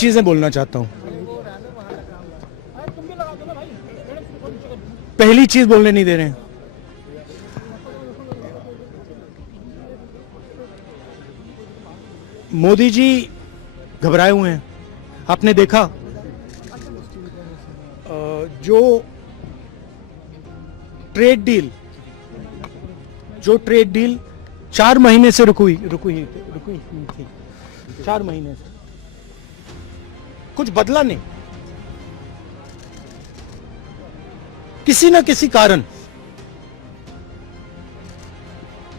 चीजें बोलना चाहता हूं। पहली चीज बोलने नहीं दे रहे हैं। मोदी जी घबराए हुए हैं। आपने देखा जो ट्रेड डील 4 महीने से रुकी थी 4 महीने से कुछ बदला नहीं। किसी न किसी कारण,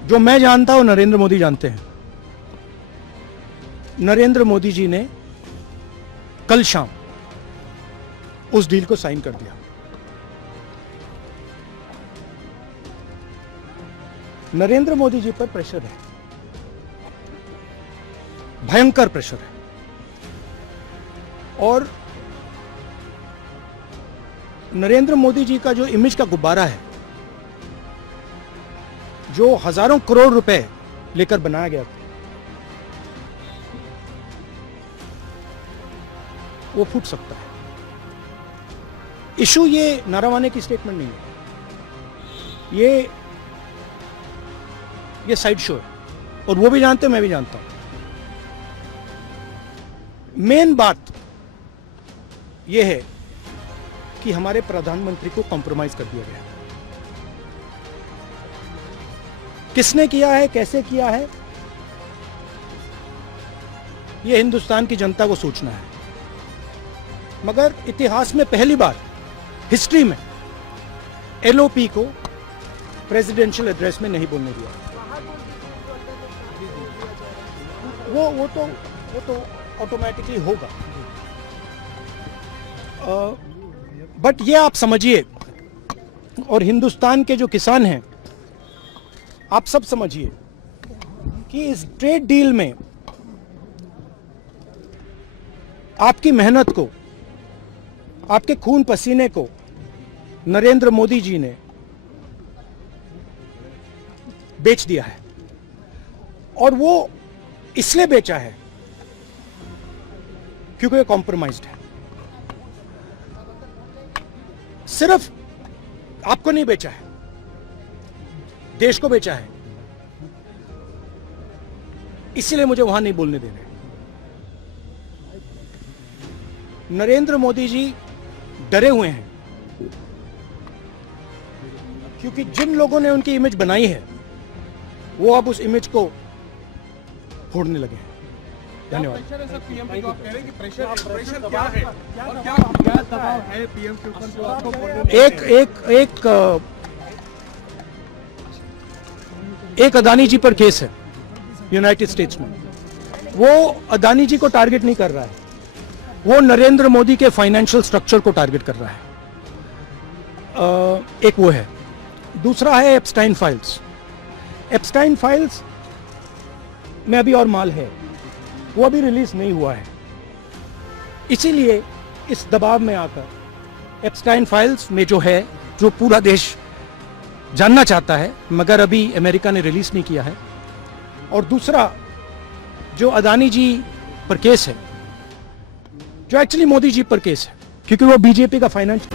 जो मैं जानता हूं नरेंद्र मोदी जानते हैं, नरेंद्र मोदी जी ने कल शाम उस डील को साइन कर दिया। नरेंद्र मोदी जी पर प्रेशर है, भयंकर प्रेशर है। और नरेंद्र मोदी जी का जो इमेज का गुब्बारा है, जो हजारों करोड़ रुपए लेकर बनाया गया था, वो फूट सकता है। इशू ये नारावाने की स्टेटमेंट नहीं है, ये साइड शो है, और वो भी जानते हैं, मैं भी जानता हूं। मेन बात यह है कि हमारे प्रधानमंत्री को कॉम्प्रोमाइज कर दिया गया। किसने किया है, कैसे किया है, यह हिंदुस्तान की जनता को सोचना है। मगर इतिहास में पहली बार हिस्ट्री में एलओपी को प्रेसिडेंशियल एड्रेस में नहीं बोलने दिया। वो तो ऑटोमेटिकली होगा। बट ये आप समझिए, और हिंदुस्तान के जो किसान हैं, आप सब समझिए कि इस ट्रेड डील में आपकी मेहनत को, आपके खून पसीने को नरेंद्र मोदी जी ने बेच दिया है। और वो इसलिए बेचा है क्योंकि ये कॉम्प्रोमाइज्ड है। सिर्फ आपको नहीं बेचा है, देश को बेचा है। इसीलिए मुझे वहां नहीं बोलने दे रहे। नरेंद्र मोदी जी डरे हुए हैं, क्योंकि जिन लोगों ने उनकी इमेज बनाई है, वो अब उस इमेज को फोड़ने लगे हैं। धन्यवाद। एक अदानी जी पर केस है यूनाइटेड स्टेट्स में। वो अदानी जी को टारगेट नहीं कर रहा है, वो नरेंद्र मोदी के फाइनेंशियल स्ट्रक्चर को टारगेट कर रहा है। एक वो है। दूसरा है एप्स्टाइन फाइल्स। एप्स्टाइन फाइल्स में अभी और माल है, वो अभी रिलीज नहीं हुआ है। इसीलिए इस दबाव में आकर एप्स्टाइन फाइल्स में जो पूरा देश जानना चाहता है, मगर अभी अमेरिका ने रिलीज नहीं किया है। और दूसरा जो अदानी जी पर केस है, जो एक्चुअली मोदी जी पर केस है, क्योंकि वो बीजेपी का फाइनेंस